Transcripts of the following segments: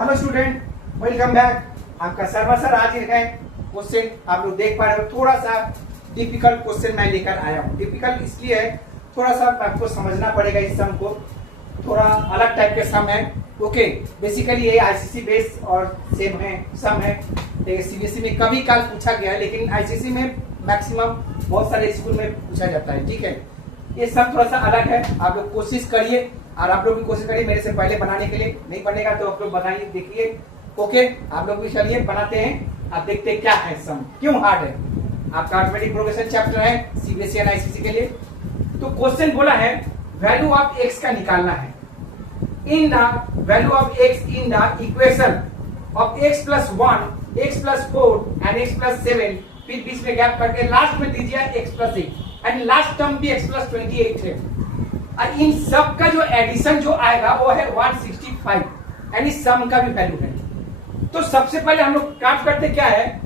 Hello student, welcome back. आपका server sir आज है क्वेश्चन आप लोग देख पा रहे हो। थोड़ा सा डिफिकल्ट क्वेश्चन मैं लेकर आया हूँ। डिफिकल्ट इसलिए है, थोड़ा सा आपको समझना पड़ेगा इस सम को। थोड़ा अलग टाइप के सम है। ओके, बेसिकली ये आईसीसी बेस और सेम है सम है। सीबीएसई में कभी काल पूछा गया है, लेकिन आईसीसी में मैक्सिमम बहुत सारे स्कूल में पूछा जाता है। ठीक है, ये सब थोड़ा सा अलग है। आप लोग कोशिश करिए और आप लोग भी कोशिश करिए मेरे से पहले बनाने के लिए। नहीं बनेगा तो आप लोग बनाइए, देखिए। ओके, आप लोग भी चलिए बनाते हैं। आप देखते हैं क्या है सम, क्यों हार्ड है। आपका अर्थमेटिक प्रोग्रेशन चैप्टर है सीबीएसई और आईसीसी के लिए। तो क्वेश्चन बोला है वैल्यू ऑफ एक्स का निकालना है। In the value of x in the equation of x plus 1, x plus 4 and x plus 7, फिर बीच में गैप करके लास्ट में दीजिए x plus 8 and last term भी x प्लस 28 है। और इन सब का जो एडिशन जो आएगा वो है 165 यानी सम का भी वैल्यू है। तो सबसे पहले हम लोग काम करते क्या है,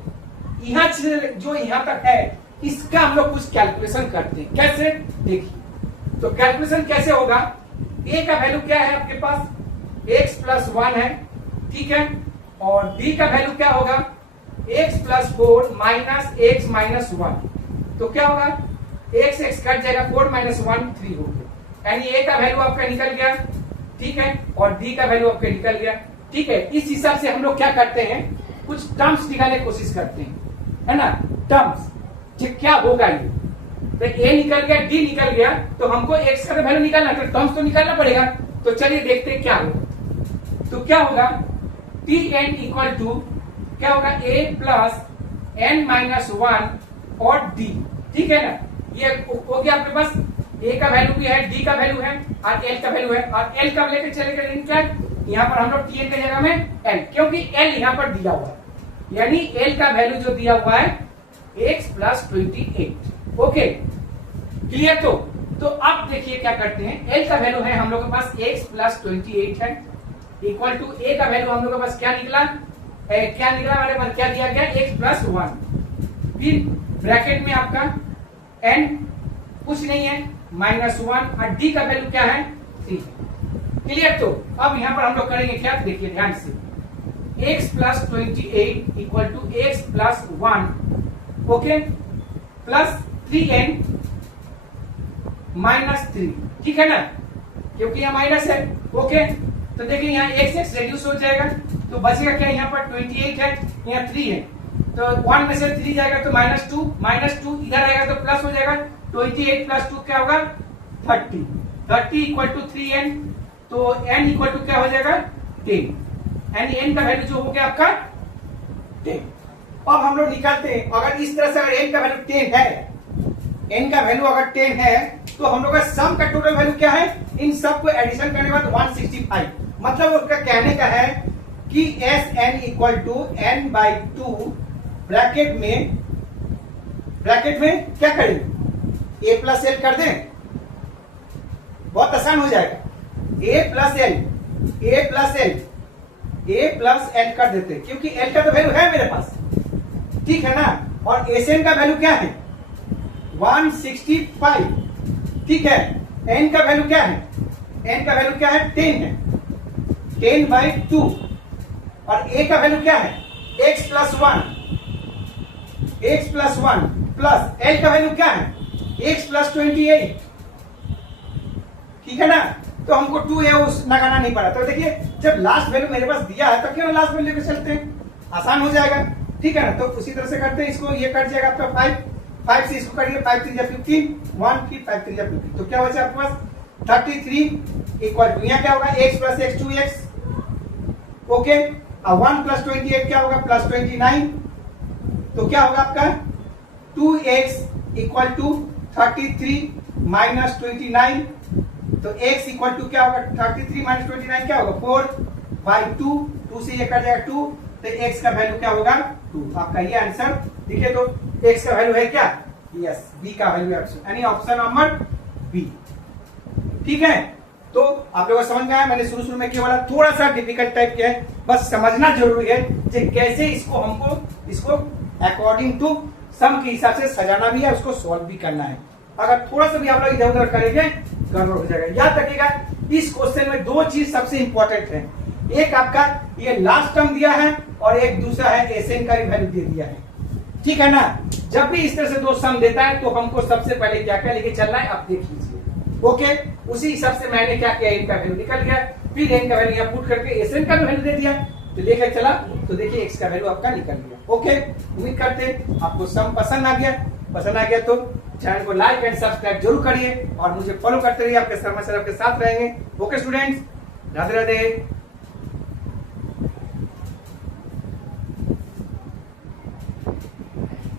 यहाँ से जो यहाँ तक है इसका हम लोग कुछ कैलकुलेशन करते हैं। कैसे, देखिए। तो कैलकुलेशन कैसे होगा, a का वैल्यू क्या है आपके पास, x प्लस 1 है, ठीक है। और b का वैल्यू क्या होगा, x plus 4 minus x minus 1। तो क्या होगा, x कट जाएगा, 4 माइनस 1 3 हो गया। यानी a का वैल्यू आपका निकल गया, ठीक है। और d का वैल्यू आपका निकल गया, ठीक है। इस हिसाब से हम लोग क्या करते हैं, कुछ टर्म्स निकालने की कोशिश करते हैं, है ना। टर्म्स क्या होगा ये, तो a निकल गया, d निकल गया, तो हमको x का वैल्यू निकालना, तो टर्म्स तो निकालना पड़ेगा। तो चलिए देखते हैं क्या होगा। तो क्या होगा, tn इक्वल टू क्या होगा, a प्लस n माइनस 1 और d, ठीक है ना। ये हो गया आपके पास, a का वैल्यू भी है, d का वैल्यू है और l का वैल्यू है। और l का लेकर चलेगा क्या, यहाँ पर हम लोग tn की जगह में l, क्योंकि l यहाँ पर दिया हुआ है। यानी l का वैल्यू जो दिया हुआ है x प्लस 28। Okay, clear. तो अब देखिए क्या करते हैं, l का वैल्यू है हम लोग के पास x प्लस 28 है, इक्वल टू a का वैल्यू हम लोग के पास क्या निकला, हमारे पास क्या दिया गया, x प्लस 1। फिर ब्रैकेट में आपका n कुछ नहीं है, माइनस 1 और d का वैल्यू क्या है, 3। क्लियर। तो अब यहाँ पर हम लोग करेंगे क्या, देखिए ध्यान से, x plus 28 equal to x plus 1, okay, plus 3n minus 3, ठीक है ना, क्योंकि यहाँ माइनस है। ओके, तो देखिए यहाँ x रेड्यूस हो जाएगा, तो बचेगा क्या, यहाँ पर 28 है, यहाँ 3 है, तो 1 में से 3 जाएगा तो माइनस 2 इधर आएगा तो प्लस हो जाएगा। 28 प्लस 2 क्या होगा, 30 इक्वल टू 3n, तो n इक्वल टू क्या हो जाएगा, 10। यानी n का वैल्यू जो हो गया आपका 10। अब हम लोग निकालते हैं, अगर इस तरह से अगर n का वैल्यू 10 है, n का वैल्यू अगर 10 है, तो हम लोग का सम का टोटल वैल्यू क्या है, इन सब को एडिशन करने के बाद 165। मतलब उसका कहने का है कि Sn equal to n by 2 bracket में क्या करें, a प्लस एल कर दें, बहुत आसान हो जाएगा। a प्लस एल कर देते, क्योंकि l का तो वैल्यू है मेरे पास, ठीक है ना। और Sn का वैल्यू क्या है, 165, ठीक है। n का वैल्यू क्या है, 10 है, 10 बाई 2। और a का वैल्यू क्या है, x प्लस 1 प्लस l का वैल्यू क्या है, x प्लस 28, ठीक है ना। तो हमको 2 है उस लगाना नहीं पड़ा। तो देखिए जब लास्ट वैल्यू मेरे पास दिया है तो क्यों लास्ट वैल्यू लेकर चलते हैं, आसान हो जाएगा, ठीक है ना। तो उसी तरह से करते हैं, इसको ये कट जाएगा आपका 5 से इसको करिए, 5 3 15, 1 फिर 5 3 15, तो क्या बचा आपके पास 33 इक्वल टू यहाँ क्या होगा, x plus x 2x, okay. और 1 प्लस 28 क्या होगा, प्लस 29, तो क्या होगा आपका 2x इक्वल टू 33 माइनस 29, तो x इक्वल टू क्या होगा, 33 माइनस 29 क्या होगा, 4 बाई 2 से ये कट जाएगा 2, तो x का वैल्यू क्या होगा, 2। आपका ये आंसर देखिए, तो x का वैल्यू है क्या, यस, b का वैल्यू है, यानी ऑप्शन नंबर b, ठीक है। तो आप लोगों को समझ में आया, मैंने शुरू में क्या बोला, थोड़ा सा डिफिकल्ट टाइप के है, बस समझना जरूरी है कि कैसे इसको अकॉर्डिंग टू सम के हिसाब से सजाना भी है, उसको सॉल्व भी करना है। अगर थोड़ा सा भी आप लोग इधर उधर करेंगे गड़बड़ हो जाएगा। याद रखिएगा इस क्वेश्चन में 2 चीज सबसे इंपॉर्टेंट है, एक आपका ये लास्ट टर्म दिया है और एक दूसरा है एसएन का भी वैल्यू दे दिया है, ठीक है ना। जब भी इस तरह से दो सम देता है तो हमको सबसे पहले क्या क्या लेके चलना है आप देख लीजिए, ओके। उसी हिसाब से मैंने क्या किया, इनका वैल्यू निकल गया, फिर इनका वैल्यू यहाँ पुट करके एसएन का भी वैल्यू दे दिया, तो लेकर चला तो देखिए एक्स का वैल्यू आपका निकल गया, ओके। उम्मीद करते हैं आपको सम पसंद आ गया तो चैनल को लाइक एंड सब्सक्राइब जरूर करिए और मुझे फॉलो करते रहिए, आपके सर आपके साथ रहेंगे, ओके स्टूडेंट्स, राधे राधे।